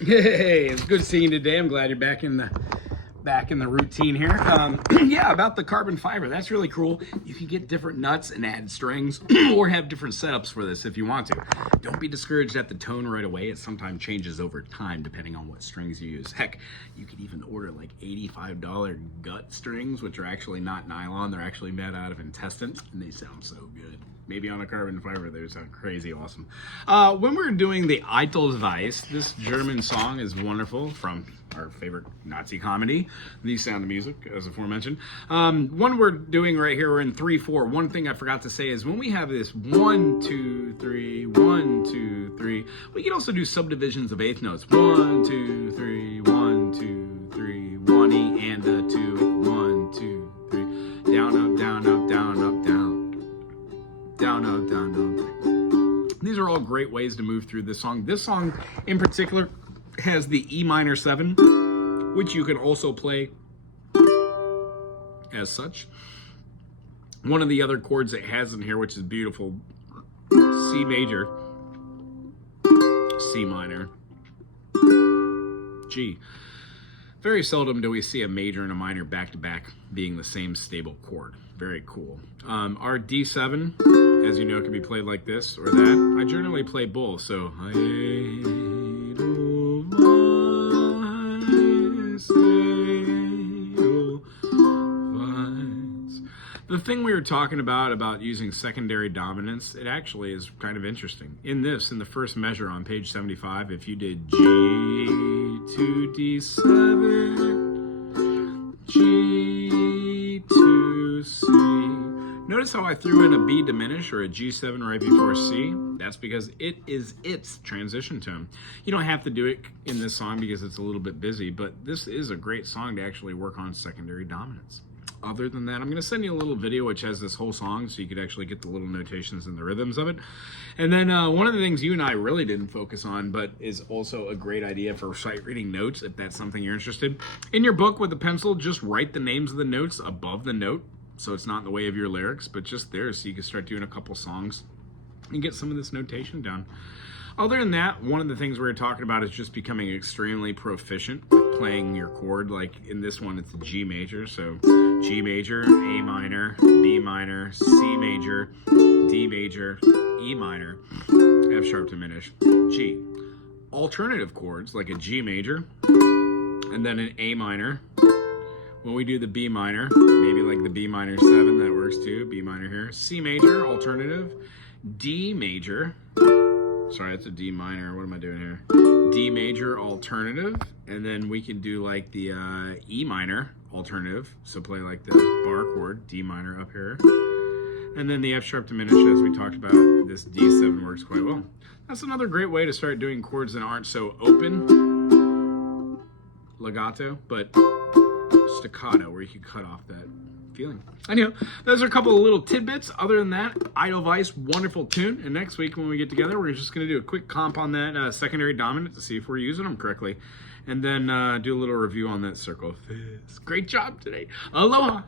Hey, it's good seeing you today. I'm glad you're back in the routine here. Yeah, about the carbon fiber. That's really cool. You can get different nuts and add strings or have different setups for this if you want to. Don't be discouraged at the tone right away. It sometimes changes over time depending on what strings you use. Heck, you could even order like $85 gut strings, which are actually not nylon. They're actually made out of intestines, and they sound so good. Maybe on a carbon fiber, they sound crazy awesome. When we're doing the Edelweiss, this German song is wonderful from our favorite Nazi comedy, The Sound of Music, as aforementioned. One we're doing right here, we're in 3/4. One thing I forgot to say is when we have this 1, 2, 3, 1, 2, 3, we can also do subdivisions of eighth notes. 1, 2, 3, 1, 2, 3, 1 E and a 2, 1, 2, 3, down, up, down, up, down, up, down. Down, up, down, down. These are all great ways to move through this song. This song in particular has the E minor 7, which you can also play as such. One of the other chords it has in here, which is beautiful, C major, C minor, G. Very seldom do we see a major and a minor back-to-back being the same stable chord. Very cool. Our D7, as you know, can be played like this or that. I generally play both, so the thing we were talking about using secondary dominance, it actually is kind of interesting. In the first measure on page 75, if you did G to D7, G to C, notice how I threw in a B diminish or a G7 right before C? That's because it is its transition tone. You don't have to do it in this song because it's a little bit busy, but this is a great song to actually work on secondary dominance. Other than that, I'm going to send you a little video which has this whole song so you could actually get the little notations and the rhythms of it. And then one of the things you and I really didn't focus on, but is also a great idea for sight reading notes, if that's something you're interested. In your book with a pencil, just write the names of the notes above the note, so it's not in the way of your lyrics, but just there so you can start doing a couple songs and get some of this notation down. Other than that, one of the things we were talking about is just becoming extremely proficient with playing your chord. Like in this one, it's a G major, so G major, A minor, B minor, C major, D major, E minor, F sharp diminished, G. Alternative chords like a G major and then an A minor. When we do the B minor, maybe like the B minor 7, that works too, B minor here, C major, alternative, D major, sorry, that's a D minor. What am I doing here? D major alternative. And then we can do like the E minor alternative. So play like the bar chord, D minor up here. And then the F sharp diminished, as we talked about, this D7 works quite well. That's another great way to start doing chords that aren't so open, legato, but staccato, where you can cut off that feeling. Anyhow, those are a couple of little tidbits. Other than that, Edelweiss, wonderful tune. And next week when we get together, we're just going to do a quick comp on that secondary dominant to see if we're using them correctly. And then do a little review on that circle. Great job today. Aloha.